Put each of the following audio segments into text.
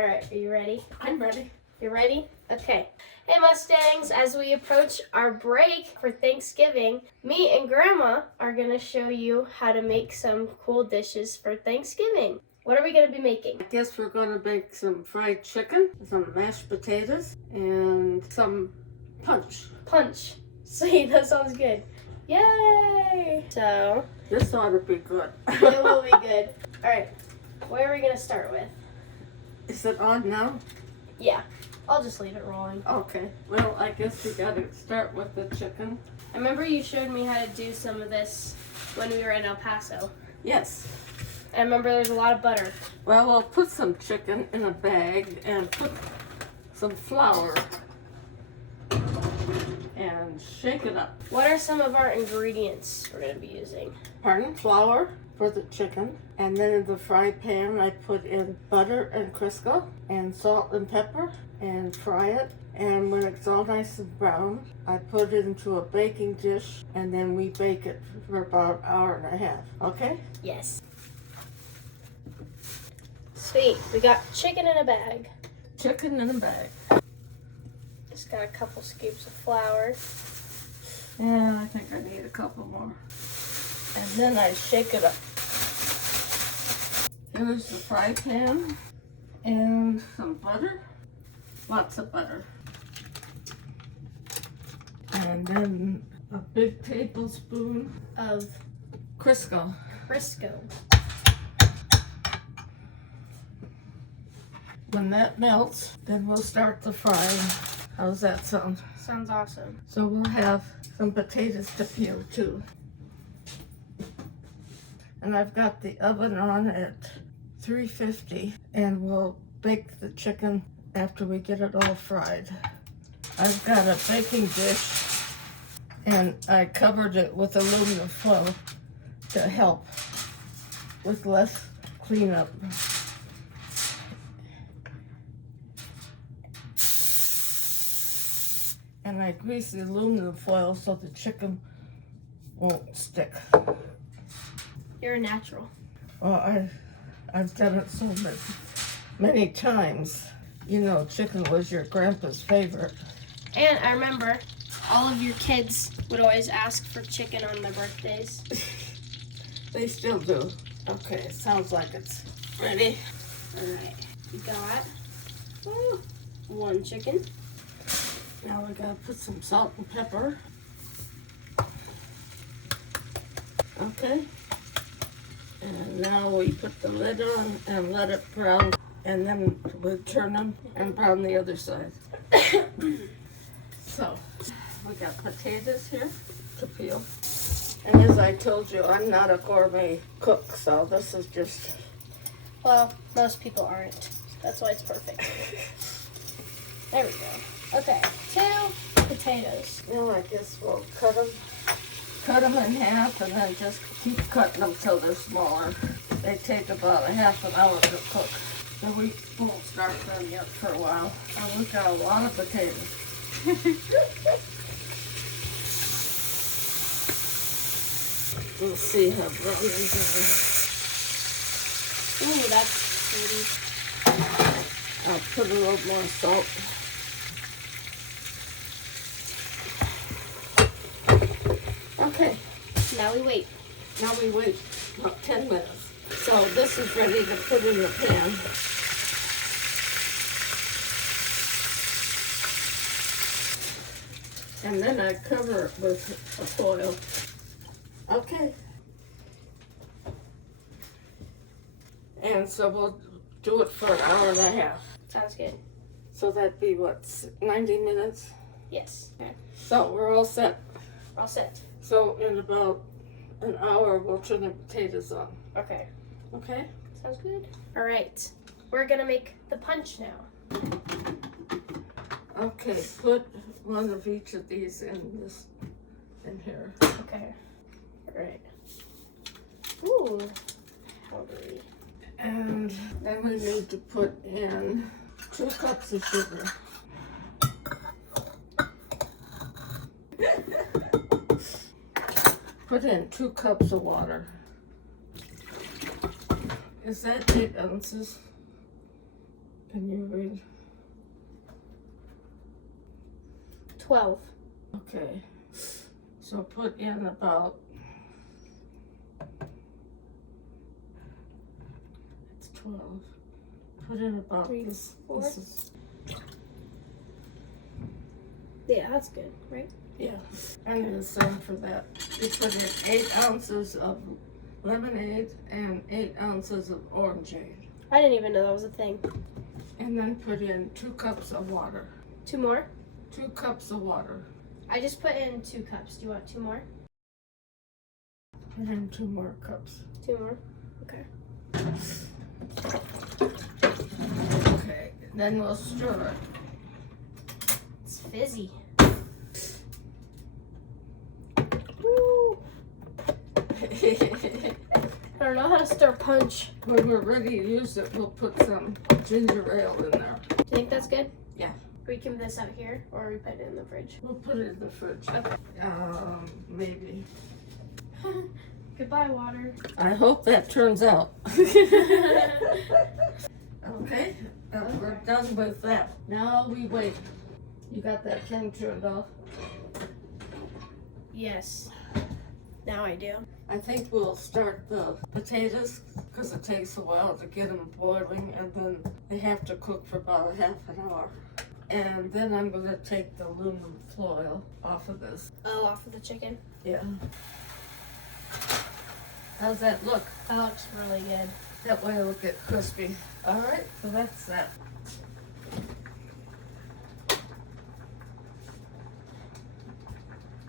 All right, are you ready? I'm ready. You ready? Okay. Hey Mustangs, as we approach our break for Thanksgiving, me and Grandma are going to show you how to make some cool dishes for Thanksgiving. What are we going to be making? I guess we're going to make some fried chicken, some mashed potatoes, and some punch. Punch. Sweet, that sounds good. Yay! So, This ought to be good. it will be good. All right, what are we going to start with? Is it on now? Yeah, I'll just leave it rolling. Okay. Well, I guess we got to start with the chicken. I remember you showed me how to do some of this when we were in El Paso. Yes. I remember there's a lot of butter. Well, we'll put some chicken in a bag and put some flour and shake it up. What are some of our ingredients we're going to be using? Pardon? Flour for the chicken. And then in the fry pan, I put in butter and Crisco and salt and pepper and fry it. And when it's all nice and brown, I put it into a baking dish and then we bake it for about an hour and a half. Okay? Yes. Sweet. We got chicken in a bag. Chicken in a bag. Just got a couple scoops of flour. Yeah, I think I need a couple more. And then I shake it up. Here's the fry pan and some butter. Lots of butter. And then a big tablespoon Of Crisco. Crisco. When that melts, then we'll start the frying. How's that sound? Sounds awesome. So we'll have some potatoes to peel too. And I've got the oven on at 350 and we'll bake the chicken after we get it all fried. I've got a baking dish and I covered it with aluminum foil to help with less cleanup. And I grease the aluminum foil so the chicken won't stick. You're a natural. Well, I've done it so many times. You know, chicken was your grandpa's favorite. And I remember all of your kids would always ask for chicken on their birthdays. They still do. Okay, it sounds like it's ready. All right. We got one chicken. Now we gotta put some salt and pepper. Okay. And now we put the lid on and let it brown. And then we'll turn them and brown the other side. So, we got potatoes here to peel. And as I told you, I'm not a gourmet cook, so this is just... Well, most people aren't. That's why it's perfect. There we go. Okay, 2 potatoes. Now I guess we'll cut them in half and then just keep cutting them till they're smaller. They take about a half an hour to cook. So we won't start them yet for a while. And we've got a lot of potatoes. We'll see how brown these are. Ooh, that's pretty. I'll put a little more salt. Okay, Now we wait. now we wait about 10 minutes. So this is ready to put in the pan. And then I cover it with a foil. Okay. And so we'll do it for an hour and a half. Sounds good. So that'd be what, 90 minutes? Yes. Okay. So we're all set. We're all set. So in about an hour, we'll turn the potatoes on. Okay. Okay? Sounds good. All right. We're going to make the punch now. Okay, put one of each of these in here. Okay. All right. Ooh. Powdery. And then we need to put in 2 cups of sugar. Put in 2 cups of water. Is that 8 ounces? Can you read? 12. Okay. So put in about, it's 12. Put in about 3, this. 4. This is, Yeah, that's good, right? yeah. And the same for that. You put in 8 ounces of lemonade and 8 ounces of orangeade. I didn't even know that was a thing. And then put in 2 cups of water. 2 more? 2 cups of water. I just put in 2 cups. Do you want 2 more? Put in 2 more cups. 2 more? Okay. Okay, then we'll stir It's fizzy. Woo! it. I don't know how to stir punch. When we're ready to use it, we'll put some ginger ale in there. Do you think that's good? Yeah. We keep this out here, or we put it in the fridge? We'll put it in the fridge. Okay. Maybe. Goodbye, water. I hope that turns out. Okay, we're done with that. Now we wait. You got that thing turned off? Yes. Now I do. I think we'll start the potatoes because it takes a while to get them boiling, and then they have to cook for about half an hour. And then I'm going to take the aluminum foil off of this. Oh, off of the chicken. Yeah. How's that look? That looks really good. That way it'll get crispy. All right, so that's that.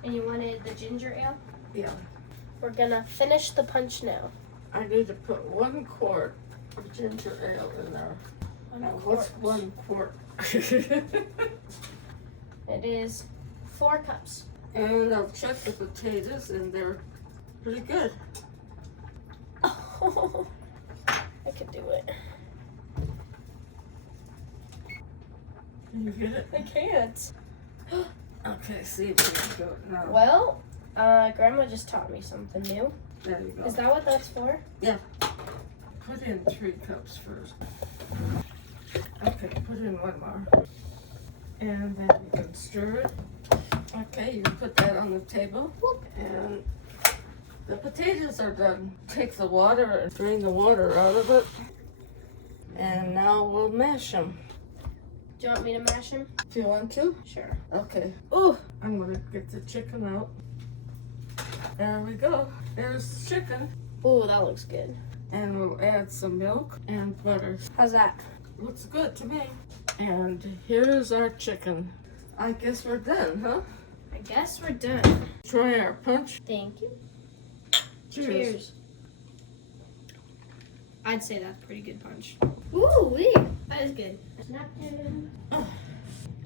And you wanted the ginger ale? Yeah. We're gonna finish the punch now. I need to put 1 quart of ginger ale in there. Now, what's 1 quart? It is 4 cups. And I'll check the potatoes, and they're pretty good. Oh, I could do it. Can you get it? I can't. Okay, see if you can do it now. Well, Grandma just taught me something new. There you go. Is that what that's for? Put in 3 cups first. Okay, put in 1 more. And then you can stir it. Okay, you can put that on the table. Whoop. And the potatoes are done. Take the water and drain the water out of it. And now we'll mash them. Do you want me to mash them? Do you want to? Sure. Okay. Ooh, I'm gonna get the chicken out. There we go. There's chicken. ooh, that looks good. And we'll add some milk and butter. How's that? Looks good to me. And here's our chicken. I guess we're done, huh? I guess we're done. Try our punch. Thank you. Cheers. I'd say that's pretty good punch. Ooh, wee. That is good. Napkin.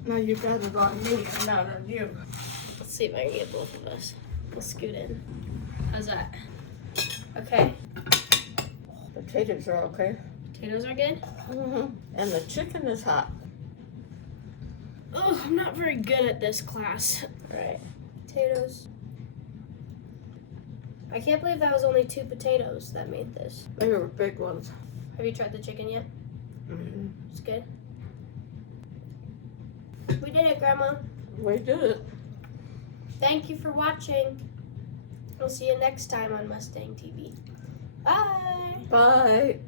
Now you got it on me and not on you. Let's see if I can get both of us. We'll scoot in. How's that? Okay. Potatoes are okay. Potatoes are good. And the chicken is hot. Oh, I'm not very good at this class. All right. Potatoes. I can't believe that was only 2 potatoes that made this. They were big ones. Have you tried the chicken yet? Mm-hmm. It's good. We did it, Grandma. We did it. Thank you for watching. We'll see you next time on Mustang TV. Bye. Bye.